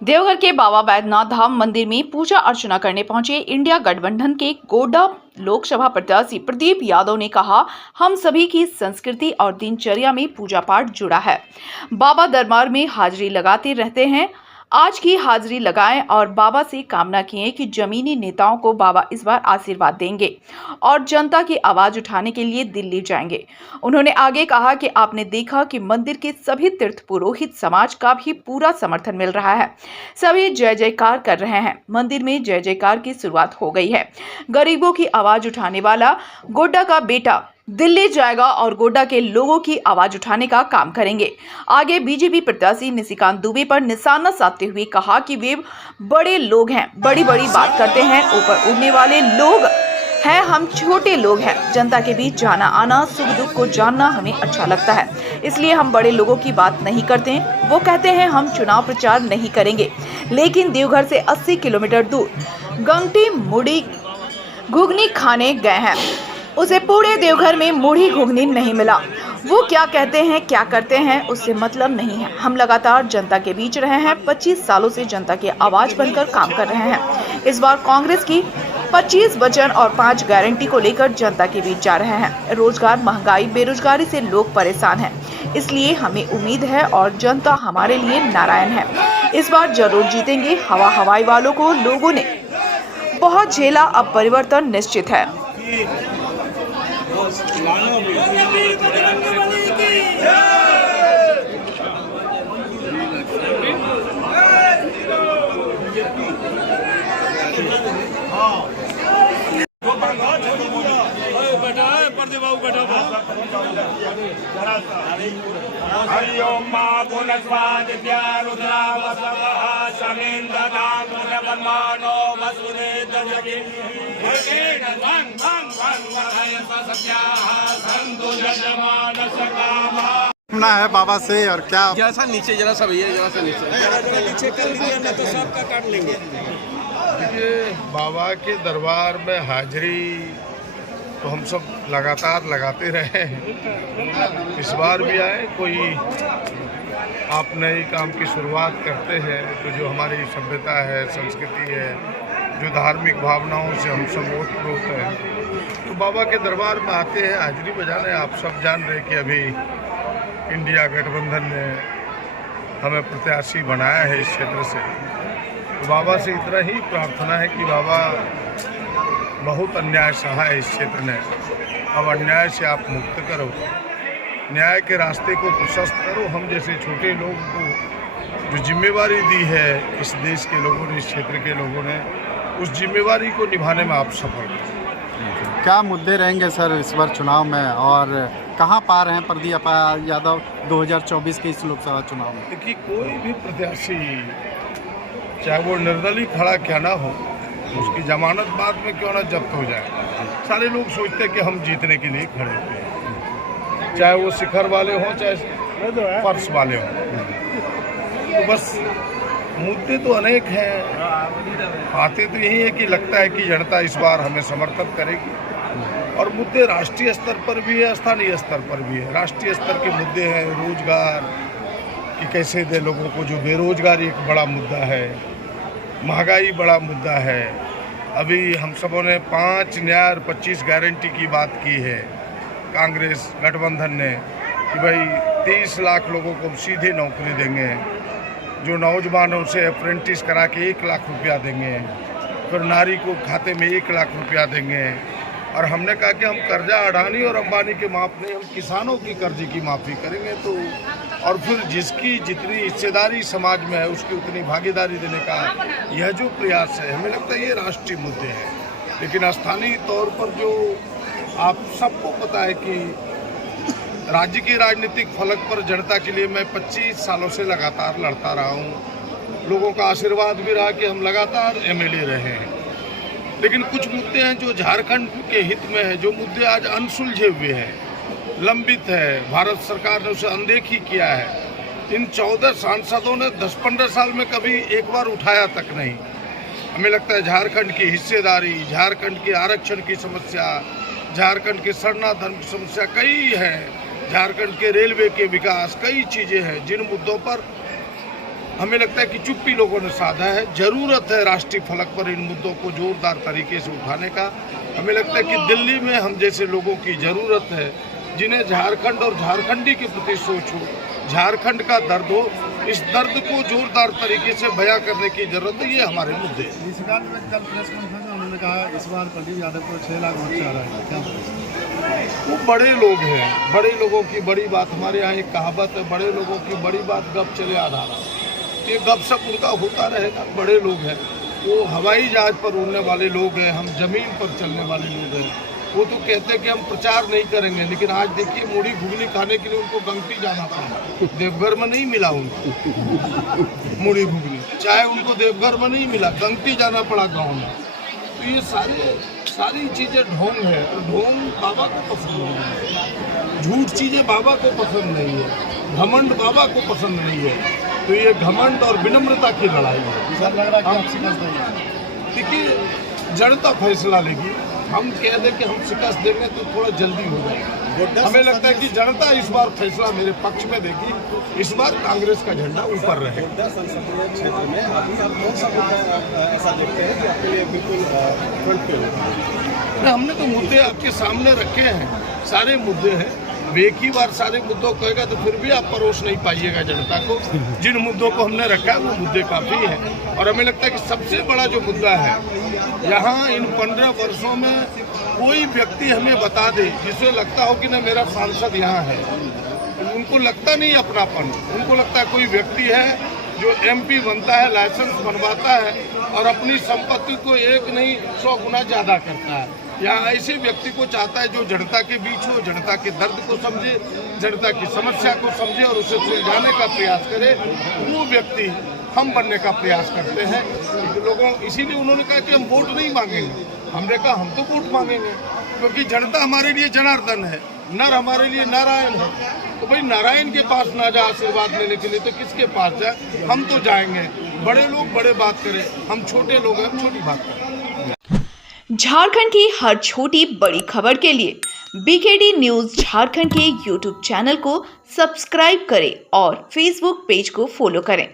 देवघर के बाबा बैद्यनाथ धाम मंदिर में पूजा अर्चना करने पहुंचे इंडिया गठबंधन के गोड्डा लोकसभा प्रत्याशी प्रदीप यादव ने कहा, हम सभी की संस्कृति और दिनचर्या में पूजा पाठ जुड़ा है। बाबा दरबार में हाजिरी लगाते रहते हैं। आज की हाजिरी लगाएं और बाबा से कामना किए कि जमीनी नेताओं को बाबा इस बार आशीर्वाद देंगे और जनता की आवाज उठाने के लिए दिल्ली जाएंगे। उन्होंने आगे कहा कि आपने देखा कि मंदिर के सभी तीर्थ पुरोहित समाज का भी पूरा समर्थन मिल रहा है। सभी जय जयकार कर रहे हैं। मंदिर में जय जयकार की शुरुआत हो गई है। गरीबों की आवाज उठाने वाला गोड्डा का बेटा दिल्ली जाएगा और गोड्डा के लोगों की आवाज उठाने का काम करेंगे। आगे बीजेपी प्रत्याशी निशिकांत दुबे पर निशाना साधते हुए कहा कि वे बड़े लोग हैं, बड़ी बड़ी बात करते हैं, ऊपर उड़ने वाले लोग हैं, हम छोटे लोग हैं। जनता के बीच जाना आना, सुख दुख को जानना हमें अच्छा लगता है, इसलिए हम बड़े लोगों की बात नहीं करते। वो कहते हैं हम चुनाव प्रचार नहीं करेंगे, लेकिन देवघर से 80 किलोमीटर दूर गंगटी मुड़ी घुगनी खाने गए हैं। उसे पूरे देवघर में मुड़ी घुगनी नहीं मिला। वो क्या कहते हैं, क्या करते हैं, उससे मतलब नहीं है। हम लगातार जनता के बीच रहे हैं। 25 सालों से जनता की आवाज बनकर काम कर रहे हैं। इस बार कांग्रेस की 25 वचन और 5 गारंटी को लेकर जनता के बीच जा रहे हैं। रोजगार, महंगाई, बेरोजगारी से लोग परेशान हैं, इसलिए हमें उम्मीद है और जनता हमारे लिए नारायण है। इस बार जरूर जीतेंगे। हवाई वालों को लोगों ने बहुत झेला, अब परिवर्तन निश्चित है। हरि ओम मां पुनस्वादित्या रुद्रा वसवः समेन्द्रदां पुनर्वन्मानो वसुदेवजगि भगेन वं वं वं वहय सत्याः सन्तु यजमानसकामा। ना है बाबा से और क्या जरा सा नीचे, जरा सा भैया, जरा सा नीचे कर लीजिए, नहीं तो सबका काट लेंगे। देखिए, बाबा के दरबार में हाजिरी तो हम सब लगातार लगाते रहे हैं। इस बार भी आए, कोई आप नए काम की शुरुआत करते हैं तो जो हमारी सभ्यता है, संस्कृति है, जो धार्मिक भावनाओं से हम सब ओतप्रोत हैं, तो बाबा के दरबार में आते हैं हाजिरी बजाने। आप सब जान रहे कि अभी इंडिया गठबंधन ने हमें प्रत्याशी बनाया है इस क्षेत्र से। तो बाबा से इतना ही प्रार्थना है कि बाबा, बहुत अन्याय सहा है इस क्षेत्र ने, अब अन्याय से आप मुक्त करो, न्याय के रास्ते को प्रशस्त करो। हम जैसे छोटे लोगों को जो जिम्मेवारी दी है इस देश के लोगों ने, इस क्षेत्र के लोगों ने, उस जिम्मेवारी को निभाने में आप सफल हो। क्या मुद्दे रहेंगे सर इस बार चुनाव में, और कहाँ पा रहे हैं प्रदीप यादव 2024 के इस लोकसभा चुनाव में? देखिए, कोई भी प्रत्याशी चाहे वो निर्दलीय खड़ा क्या ना हो, उसकी जमानत बाद में क्यों ना जब्त हो जाए, सारे लोग सोचते हैं कि हम जीतने के लिए खड़े हैं, चाहे वो शिखर वाले हों चाहे फर्श वाले हों। तो बस मुद्दे तो अनेक हैं, आते तो यही है कि लगता है कि जनता इस बार हमें समर्थन करेगी, और मुद्दे राष्ट्रीय स्तर पर भी है, स्थानीय स्तर पर भी है। राष्ट्रीय स्तर के मुद्दे हैं रोजगार कि कैसे दे लोगों को, जो बेरोजगारी एक बड़ा मुद्दा है, महंगाई बड़ा मुद्दा है। अभी हम सबों ने 5 न्याय और 25 गारंटी की बात की है कांग्रेस गठबंधन ने, कि भाई 30 लाख लोगों को सीधे नौकरी देंगे, जो नौजवानों से अप्रेंटिस करा के 1 लाख रुपया देंगे, फिर नारी को खाते में 1 लाख रुपया देंगे। और हमने कहा कि हम कर्जा अडानी और अंबानी के माफ़ नहीं, हम किसानों की कर्जे की माफ़ी करेंगे। तो और फिर जिसकी जितनी हिस्सेदारी समाज में है उसकी उतनी भागीदारी देने का यह जो प्रयास है, हमें लगता है ये राष्ट्रीय मुद्दे हैं। लेकिन स्थानीय तौर पर जो आप सबको पता है कि राज्य के राजनीतिक फलक पर जनता के लिए मैं 25 सालों से लगातार लड़ता रहा हूँ। लोगों का आशीर्वाद भी रहा कि हम लगातार MLA रहे हैं। लेकिन कुछ मुद्दे हैं जो झारखंड के हित में है, जो मुद्दे आज अनसुलझे हुए हैं, लंबित है, भारत सरकार ने उसे अनदेखी किया है। इन 14 सांसदों ने 10-15 साल में कभी एक बार उठाया तक नहीं। हमें लगता है झारखंड की हिस्सेदारी, झारखंड के आरक्षण की समस्या, झारखंड के सरना धर्म की समस्या कई है, झारखंड के रेलवे के विकास, कई चीज़ें हैं जिन मुद्दों पर हमें लगता है कि चुप्पी लोगों ने साधा है। जरूरत है राष्ट्रीय फलक पर इन मुद्दों को जोरदार तरीके से उठाने का। हमें लगता है कि दिल्ली में हम जैसे लोगों की ज़रूरत है, जिन्हें झारखंड और झारखंडी के प्रति सोच हो, झारखंड का दर्द हो, इस दर्द को जोरदार तरीके से बयां करने की जरूरत है। ये हमारे मुद्दे हैं। निशिकांत में कल प्रेस कॉन्फ्रेंस में उन्होंने कहा इस बार प्रदीप यादव को 6 लाख वोट चाह रहा है, क्या बोलें? वो बड़े लोग हैं, बड़े लोगों की बड़ी बात। हमारे यहाँ एक कहावत है, बड़े लोगों की बड़ी बात गप चले आधा। ये गपशप उनका होता रहेगा। बड़े लोग हैं, वो हवाई जहाज पर उड़ने वाले लोग हैं, हम जमीन पर चलने वाले लोग हैं। वो तो कहते हैं कि हम प्रचार नहीं करेंगे, लेकिन आज देखिए मूढ़ी घुगनी खाने के लिए उनको गंगटी जाना पड़ा। देवघर में नहीं मिला उनको मूढ़ी घुगनी, चाहे उनको देवघर में नहीं मिला, गंगटी जाना पड़ा गाँव में। तो ये सारी चीज़ें ढोंग है। तो ढोंग बाबा को पसंद नहीं है, झूठ चीज़ें बाबा को पसंद नहीं है, घमंड बाबा को पसंद नहीं है। तो ये घमंड और विनम्रता की लड़ाई है। सर लग रहा है कि आप शिकस्त देंगे। देखिए, जनता फैसला लेगी। हम कह दें कि हम शिकस्त देंगे तो थोड़ा जल्दी हो जाएगा। हमें लगता है कि जनता इस बार फैसला मेरे पक्ष में देगी। इस बार कांग्रेस का झंडा ऊपर रहे। गोड्डा संसदीय क्षेत्र में अभी आप कौन सा मुद्दा ऐसा देखते हैं कि आपके लिए बिल्कुल फ्रंट पे हो? हमने तो मुद्दे आपके सामने रखे हैं, सारे मुद्दे हैं। एक ही बार सारे मुद्दों को कहेगा तो फिर भी आप परोस नहीं पाइएगा जनता को। जिन मुद्दों को हमने रखा है वो मुद्दे काफ़ी हैं। और हमें लगता है कि सबसे बड़ा जो मुद्दा है, यहाँ इन 15 वर्षों में कोई व्यक्ति हमें बता दे जिसे लगता हो कि ना मेरा सांसद यहाँ है। उनको लगता नहीं अपनापन, उनको लगता है कोई व्यक्ति है जो MP बनता है, लाइसेंस बनवाता है और अपनी संपत्ति को 1 नहीं 100 गुना ज़्यादा करता है। यहाँ ऐसे व्यक्ति को चाहता है जो जनता के बीच हो, जनता के दर्द को समझे, जनता की समस्या को समझे और उसे सुलझाने का प्रयास करे। वो व्यक्ति हम बनने का प्रयास करते हैं लोगों। इसीलिए उन्होंने कहा कि हम वोट नहीं मांगेंगे। हमने कहा हम तो वोट मांगेंगे, क्योंकि जनता हमारे लिए जनार्दन है, नर हमारे लिए नारायण है। तो भाई नारायण के पास ना जा आशीर्वाद लेने के लिए तो किसके पास जाए? हम तो जाएंगे। बड़े लोग बड़े बात करें, हम छोटे लोग हैं, हम छोटी बात करें। झारखंड की हर छोटी बड़ी खबर के लिए BKD न्यूज़ झारखंड के YouTube चैनल को सब्सक्राइब करें और Facebook पेज को फॉलो करें।